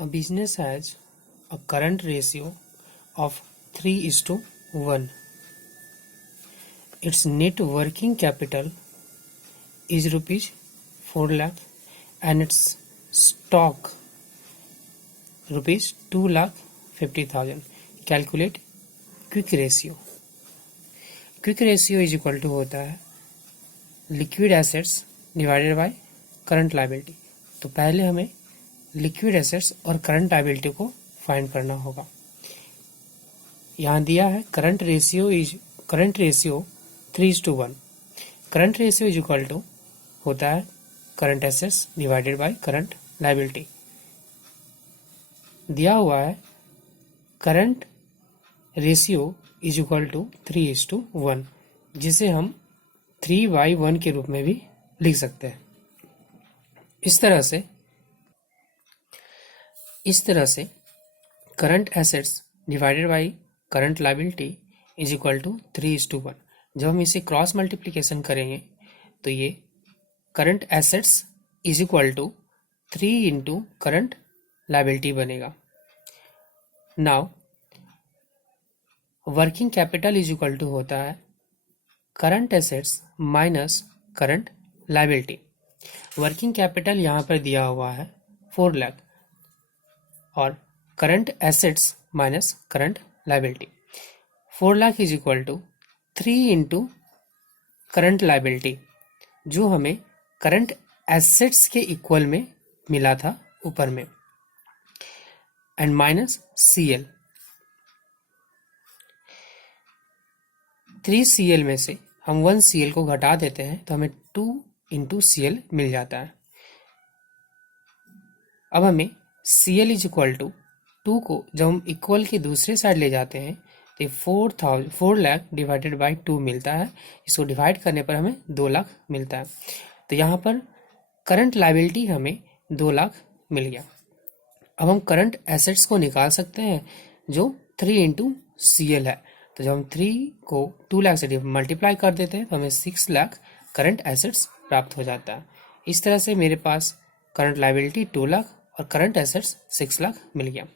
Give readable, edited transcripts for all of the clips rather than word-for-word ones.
A business has a current ratio of 3:1. Its net working capital is rupees 4 lakh and its stock rupees 2,50,000. Calculate quick ratio. Quick ratio is equal to होता है liquid assets divided by current liability. तो पहले हमें liquid assets और current liability को find करना होगा। यहाँ दिया है current ratio 3:1। Current ratio is equal to होता है current assets divided by current liability. दिया हुआ है current ratio is equal to 3:1, जिसे हम 3/1 के रूप में भी लिख सकते हैं। इस तरह से current assets divided by current liability is equal to 3:1। जब हम इसे क्रॉस मल्टीप्लिकेशन करेंगे तो ये current assets is equal to 3 into current liability बनेगा। Now working capital is equal to होता है current assets minus current liability. Working capital यहाँ पर दिया हुआ है 4 लाख और current assets minus current liability. 4 lakh is equal to 3 into current liability, जो हमें करंट एसेट्स के इक्वल में मिला था ऊपर में, एंड माइनस CL। 3 CL में से हम 1 CL को घटा देते हैं तो हमें 2 इंटू CL मिल जाता है। अब हमें CL इज इक्वल टू 2 को जब हम इक्वल के दूसरे साइड ले जाते हैं तो 4 लाख डिवाइडेड बाई 2 मिलता है। इसको डिवाइड करने पर हमें 2 लाख मिलता है। तो यहाँ पर करंट लायबिलिटी हमें 2 लाख मिल गया। अब हम करंट एसेट्स को निकाल सकते हैं जो 3 इंटू CL है। तो जब हम 3 को 2 लाख से मल्टीप्लाई कर देते हैं तो हमें 6 लाख करंट एसेट्स प्राप्त हो जाता है। इस तरह से मेरे पास करंट लायबिलिटी 2 लाख और करंट एसेट्स 6 लाख मिल गया।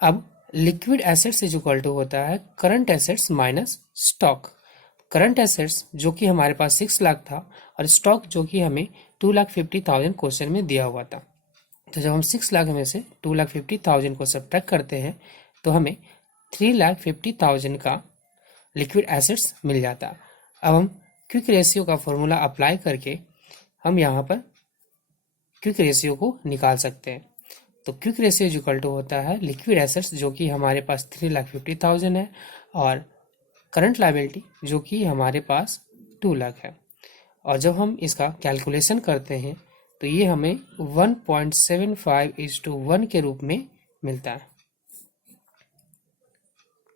अब liquid assets is equal to होता है current assets minus stock. Current assets जो कि हमारे पास 6 लाख था और स्टॉक जो कि हमें 2,50,000 क्वेश्चन में दिया हुआ था। तो जब हम 6 लाख में से 2,50,000 को सब्ट्रैक्ट करते हैं तो हमें 3,50,000 का लिक्विड एसेट्स मिल जाता। अब हम क्विक रेशियो का फॉर्मूला अप्लाई करके हम यहाँ पर क्विक रेशियो को निकाल सकते हैं। तो क्विक रेशियो इक्वल टू होता है लिक्विड एसेट्स जो कि हमारे पास 3,50,000 है और करंट लायबिलिटी जो कि हमारे पास 2 लाख है। और जब हम इसका कैलकुलेशन करते हैं तो ये हमें 1.75:1 के रूप में मिलता है।